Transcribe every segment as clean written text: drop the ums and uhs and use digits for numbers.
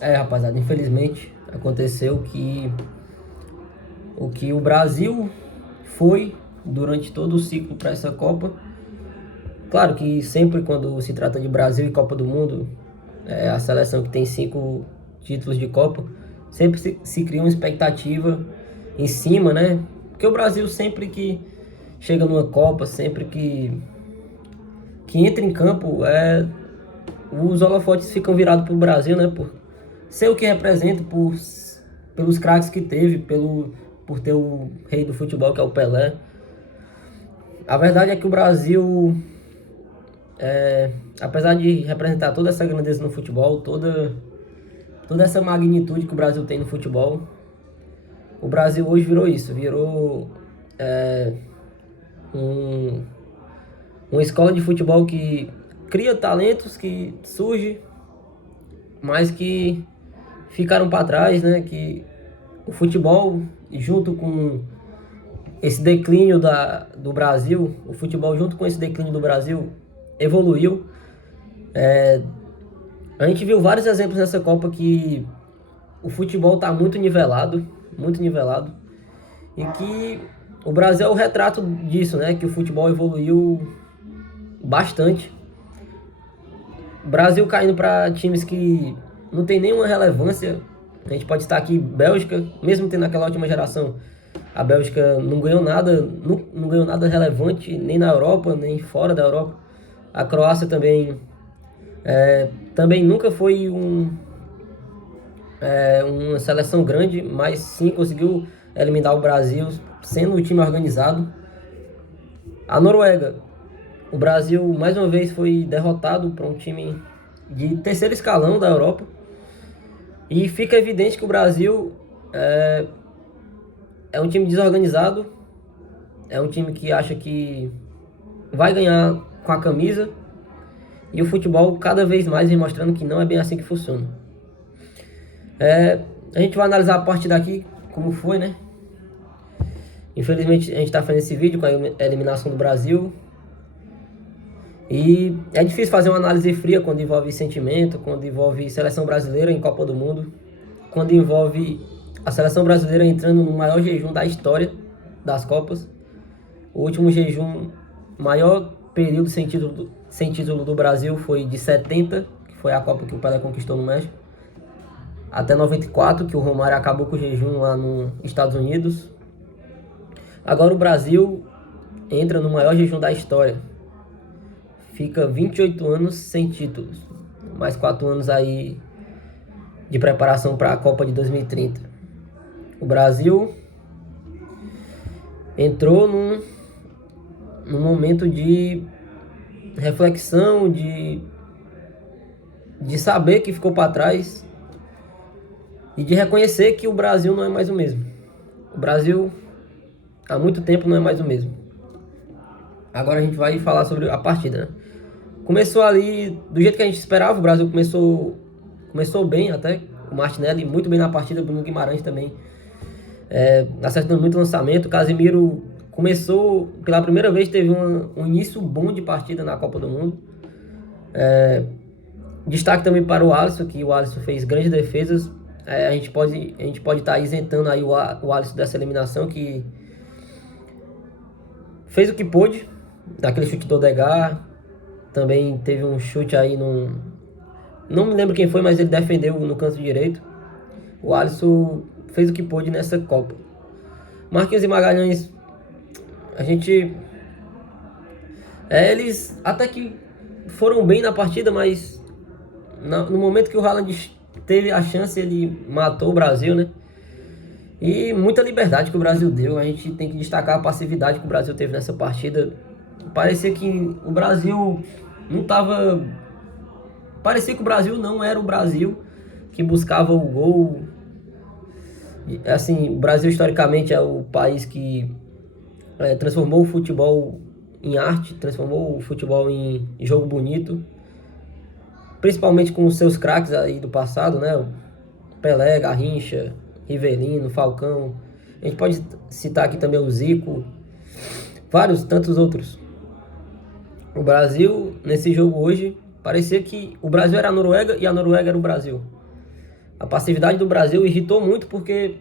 Rapaziada, infelizmente aconteceu que o Brasil foi durante todo o ciclo para essa Copa. Claro que sempre quando se trata de Brasil e Copa do Mundo, a seleção que tem 5 títulos de Copa, sempre se cria uma expectativa em cima, né? Porque o Brasil sempre que chega numa Copa, sempre que entra em campo, os holofotes ficam virados para o Brasil, né? Por ser o que representa, pelos craques que teve, por ter o rei do futebol, que é o Pelé. A verdade é que o Brasil, apesar de representar toda essa grandeza no futebol, toda essa magnitude que o Brasil tem no futebol, o Brasil hoje virou isso, virou um, uma escola de futebol que cria talentos que surgem, mas que ficaram para trás, né? Que o futebol, junto com esse declínio do Brasil, o futebol junto com esse declínio do Brasil evoluiu. A gente viu vários exemplos nessa Copa que o futebol está muito nivelado, e que o Brasil é o retrato disso, né? Que o futebol evoluiu bastante. O Brasil caindo para times que não tem nenhuma relevância. A gente pode estar aqui, Bélgica, mesmo tendo aquela última geração, a Bélgica não ganhou nada, não ganhou nada relevante, nem na Europa, nem fora da Europa. A Croácia também nunca foi uma seleção grande, mas sim conseguiu eliminar o Brasil, sendo um time organizado. A Noruega, o Brasil mais uma vez foi derrotado por um time de terceiro escalão da Europa. E fica evidente que o Brasil é um time desorganizado, é um time que acha que vai ganhar com a camisa, e o futebol cada vez mais vem mostrando que não é bem assim que funciona. A gente vai analisar a partir daqui como foi, né? Infelizmente a gente está fazendo esse vídeo com a eliminação do Brasil. E é difícil fazer uma análise fria quando envolve sentimento, quando envolve seleção brasileira em Copa do Mundo, quando envolve a seleção brasileira entrando no maior jejum da história das Copas. O último jejum, maior período sem título do Brasil foi de 70, que foi a Copa que o Pelé conquistou no México, até 94, que o Romário acabou com o jejum lá nos Estados Unidos. Agora o Brasil entra no maior jejum da história. Fica 28 anos sem títulos. Mais 4 anos aí de preparação para a Copa de 2030. O Brasil entrou num momento de reflexão, de saber que ficou para trás e de reconhecer que o Brasil não é mais o mesmo. O Brasil há muito tempo não é mais o mesmo. Agora a gente vai falar sobre a partida, né? Começou ali do jeito que a gente esperava. O Brasil começou bem até. O Martinelli muito bem na partida, o Bruno Guimarães também acertando muito lançamento. O Casemiro começou, pela primeira vez, teve um início bom de partida na Copa do Mundo. Destaque também para o Alisson, que o Alisson fez grandes defesas. A gente pode estar isentando aí o Alisson dessa eliminação, que fez o que pôde, daquele chute do Odegaard. Também teve um chute aí não me lembro quem foi, mas ele defendeu no canto direito. O Alisson fez o que pôde nessa Copa. Marquinhos e Magalhães, eles até que foram bem na partida, mas no momento que o Haaland teve a chance, ele matou o Brasil, né? E muita liberdade que o Brasil deu. A gente tem que destacar a passividade que o Brasil teve nessa partida. Parecia que o Brasil não estava... Parecia que o Brasil não era o Brasil que buscava o gol. Assim, o Brasil historicamente é o país que transformou o futebol em arte, transformou o futebol em jogo bonito, principalmente com os seus craques aí do passado, né? Pelé, Garrincha, Rivelino, Falcão. A gente pode citar aqui também o Zico, vários tantos outros. O Brasil, nesse jogo hoje, parecia que o Brasil era a Noruega e a Noruega era o Brasil. A passividade do Brasil irritou muito porque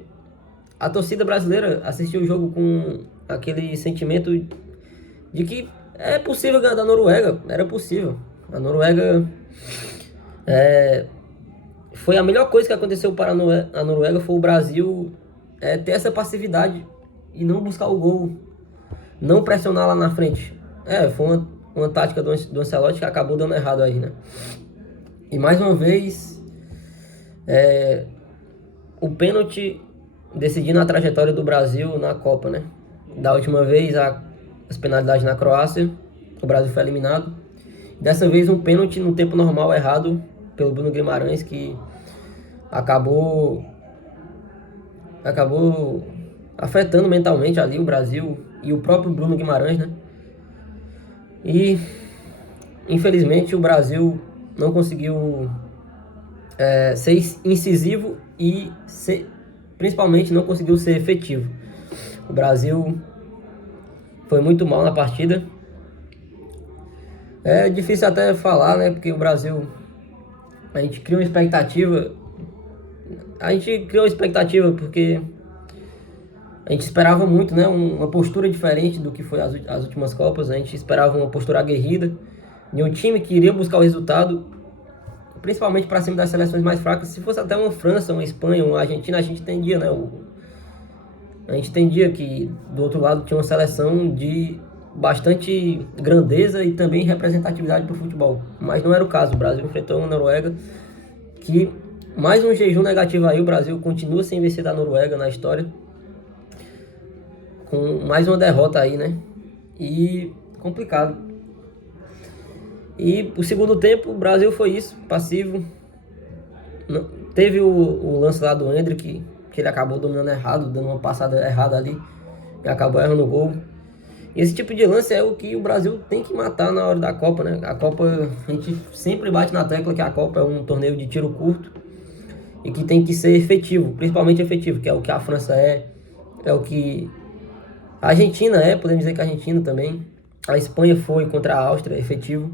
a torcida brasileira assistiu o jogo com aquele sentimento de que é possível ganhar da Noruega. Era possível. A Noruega foi a melhor coisa que aconteceu para a Noruega foi o Brasil ter essa passividade e não buscar o gol, não pressionar lá na frente. Foi uma tática do Ancelotti que acabou dando errado aí, né? E mais uma vez, o pênalti decidindo a trajetória do Brasil na Copa, né? Da última vez, as penalidades na Croácia, o Brasil foi eliminado. Dessa vez, um pênalti no tempo normal errado pelo Bruno Guimarães, que acabou afetando mentalmente ali o Brasil e o próprio Bruno Guimarães, né? E infelizmente o Brasil não conseguiu ser incisivo e principalmente não conseguiu ser efetivo. O Brasil foi muito mal na partida. É difícil até falar, né? Porque o Brasil, a gente criou uma expectativa porque a gente esperava muito, né? Uma postura diferente do que foi as últimas Copas. A gente esperava uma postura aguerrida de um time que iria buscar o resultado, principalmente para cima das seleções mais fracas. Se fosse até uma França, uma Espanha, uma Argentina, a gente entendia, né? A gente entendia que do outro lado tinha uma seleção de bastante grandeza e também representatividade para o futebol. Mas não era o caso. O Brasil enfrentou uma Noruega que, mais um jejum negativo aí, o Brasil continua sem vencer da Noruega na história, com mais uma derrota aí, né? E complicado. E o segundo tempo, o Brasil foi isso, passivo. Teve o lance lá do Endrick, que ele acabou dominando errado, dando uma passada errada ali, e acabou errando o gol. E esse tipo de lance é o que o Brasil tem que matar na hora da Copa, né? A Copa, a gente sempre bate na tecla que a Copa é um torneio de tiro curto e que tem que ser efetivo, principalmente efetivo, que é o que a França é o que a Argentina podemos dizer que a Argentina também. A Espanha foi contra a Áustria, efetivo.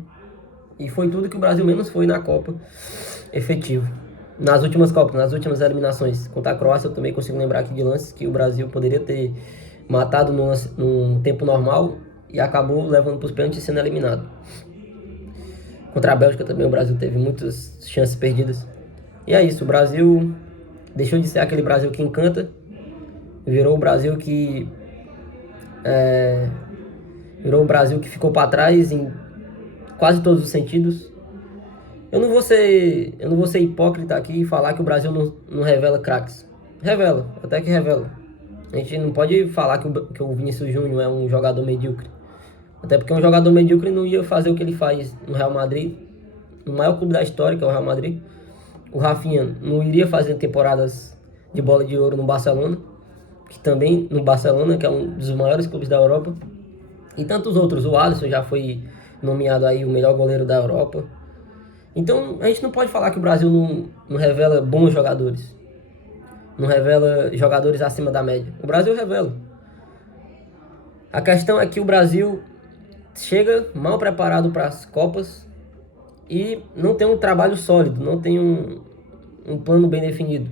E foi tudo que o Brasil menos foi na Copa, efetivo. Nas últimas Copas, nas últimas eliminações. Contra a Croácia, eu também consigo lembrar aqui de lances que o Brasil poderia ter matado num tempo normal e acabou levando para os pênaltis e sendo eliminado. Contra a Bélgica também o Brasil teve muitas chances perdidas. E é isso, o Brasil deixou de ser aquele Brasil que encanta, virou o Brasil que ficou para trás em quase todos os sentidos. Eu não vou ser hipócrita aqui e falar que o Brasil não revela craques. Revela, até que revela. A gente não pode falar que o Vinícius Júnior é um jogador medíocre. Até porque um jogador medíocre não ia fazer o que ele faz no Real Madrid, no maior clube da história, que é o Real Madrid. O Rafinha não iria fazer temporadas de bola de ouro no Barcelona, que também no Barcelona, que é um dos maiores clubes da Europa. E tantos outros. O Alisson já foi nomeado aí o melhor goleiro da Europa. Então a gente não pode falar que o Brasil não revela bons jogadores, não revela jogadores acima da média. O Brasil revela. A questão é que o Brasil chega mal preparado para as Copas e não tem um trabalho sólido, não tem um plano bem definido.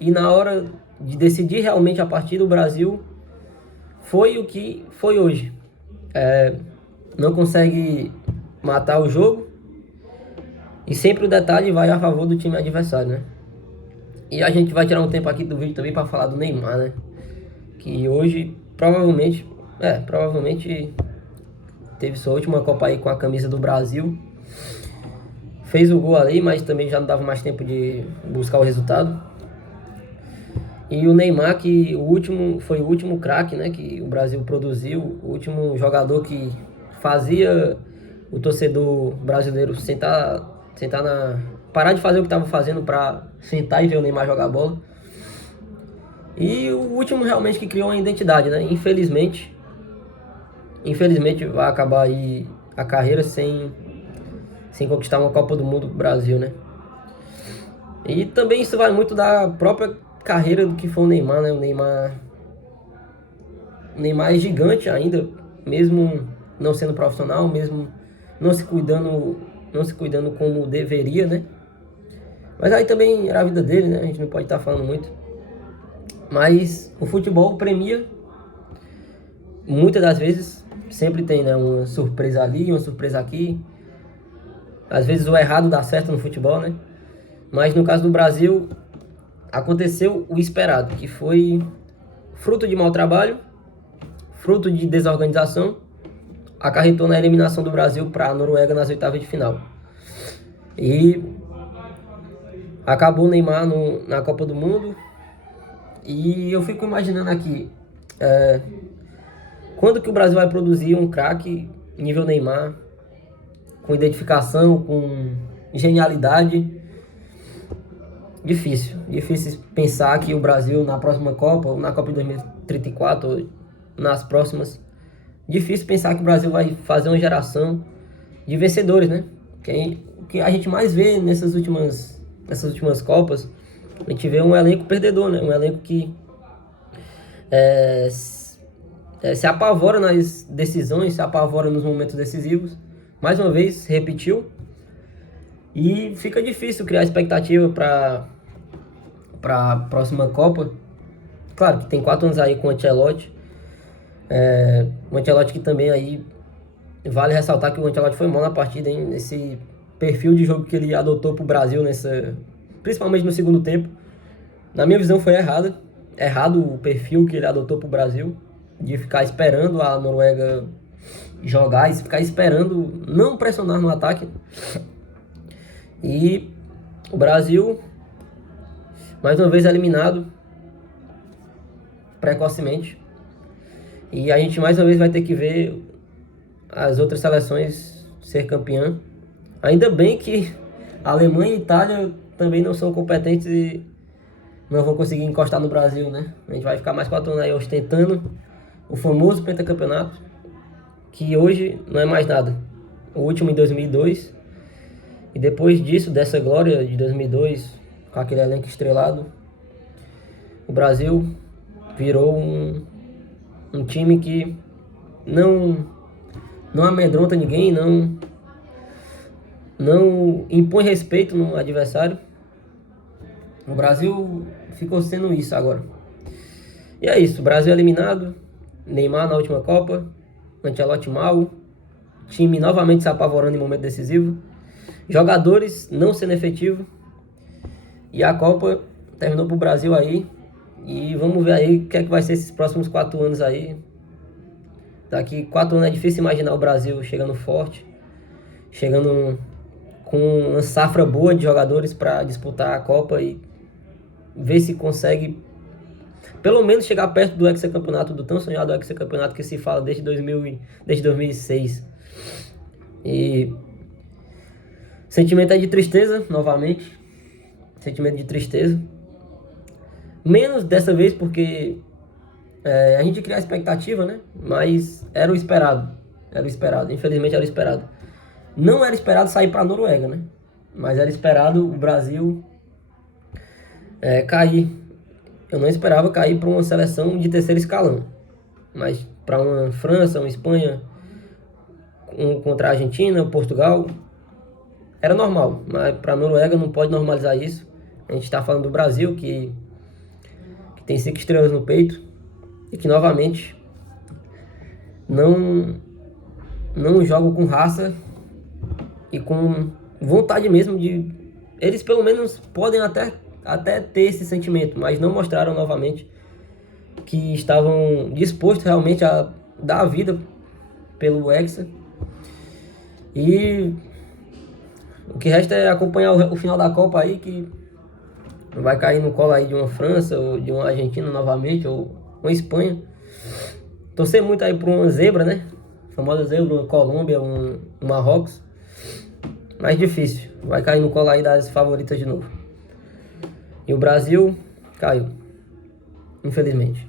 E na hora de decidir realmente a partida, o Brasil foi o que foi hoje. Não consegue matar o jogo e sempre o detalhe vai a favor do time adversário, né? E a gente vai tirar um tempo aqui do vídeo também para falar do Neymar, né? Que hoje provavelmente teve sua última Copa aí com a camisa do Brasil. Fez o gol ali, mas também já não dava mais tempo de buscar o resultado. E o Neymar, que foi o último craque, né, que o Brasil produziu, o último jogador que fazia o torcedor brasileiro parar de fazer o que estava fazendo para sentar e ver o Neymar jogar bola. E o último realmente que criou uma identidade, né? Infelizmente vai acabar aí a carreira sem conquistar uma Copa do Mundo pro Brasil, né? E também isso vai muito da própria carreira do que foi o Neymar, né? O Neymar é gigante ainda, mesmo não sendo profissional, mesmo não se cuidando como deveria, né? Mas aí também era a vida dele, né? A gente não pode estar falando muito. Mas o futebol premia, muitas das vezes, sempre tem, né? Uma surpresa ali, uma surpresa aqui. Às vezes o errado dá certo no futebol, né? Mas no caso do Brasil, aconteceu o esperado, que foi fruto de mau trabalho, fruto de desorganização, acarretou na eliminação do Brasil para a Noruega nas oitavas de final. E acabou o Neymar na Copa do Mundo. E eu fico imaginando aqui, quando que o Brasil vai produzir um craque nível Neymar, com identificação, com genialidade? Difícil pensar que o Brasil na próxima Copa, ou na Copa de 2034, ou nas próximas, difícil pensar que o Brasil vai fazer uma geração de vencedores, né? Que a gente mais vê nessas últimas Copas, a gente vê um elenco perdedor, né? Um elenco que se apavora nas decisões, se apavora nos momentos decisivos. Mais uma vez, repetiu. E fica difícil criar expectativa para a próxima Copa. Claro que tem 4 anos aí com o Ancelotti. O Ancelotti que também aí vale ressaltar que o Ancelotti foi mal na partida, hein? Esse perfil de jogo que ele adotou para o Brasil, principalmente no segundo tempo, na minha visão foi errado o perfil que ele adotou para o Brasil, de ficar esperando a Noruega jogar e ficar esperando, não pressionar no ataque. E o Brasil, mais uma vez, eliminado precocemente. E a gente mais uma vez vai ter que ver as outras seleções ser campeã. Ainda bem que a Alemanha e a Itália também não são competentes e não vão conseguir encostar no Brasil, né? A gente vai ficar mais 4 anos aí ostentando o famoso pentacampeonato, que hoje não é mais nada. O último em 2002. E depois disso, dessa glória de 2002, com aquele elenco estrelado, o Brasil virou um time que não amedronta ninguém, não impõe respeito no adversário. O Brasil ficou sendo isso agora. E é isso, o Brasil eliminado, Neymar na última Copa, Ancelotti mal, time novamente se apavorando em momento decisivo, jogadores não sendo efetivos, e a Copa terminou pro Brasil aí. E vamos ver aí o que é que vai ser esses próximos 4 anos aí. Daqui 4 anos é difícil imaginar o Brasil chegando forte, chegando com uma safra boa de jogadores para disputar a Copa e ver se consegue pelo menos chegar perto do hexacampeonato, do tão sonhado hexacampeonato que se fala desde 2006. E sentimento é de tristeza, novamente. Sentimento de tristeza. Menos dessa vez porque a gente cria a expectativa, né? Mas era o esperado. Infelizmente era o esperado. Não era esperado sair para a Noruega, né? Mas era esperado o Brasil cair. Eu não esperava cair para uma seleção de terceiro escalão. Mas para uma França, uma Espanha, contra a Argentina, Portugal, era normal. Mas para a Noruega não pode normalizar isso. A gente está falando do Brasil, que tem 5 estrelas no peito e que novamente não jogam com raça e com vontade mesmo de... Eles pelo menos podem até ter esse sentimento, mas não mostraram novamente que estavam dispostos realmente a dar a vida pelo Hexa. E o que resta é acompanhar o final da Copa aí, que vai cair no colo aí de uma França, ou de uma Argentina novamente, ou uma Espanha. Torcer muito aí por uma zebra, né? A famosa zebra, uma Colômbia, um Marrocos. Mais difícil. Vai cair no colo aí das favoritas de novo. E o Brasil caiu. Infelizmente.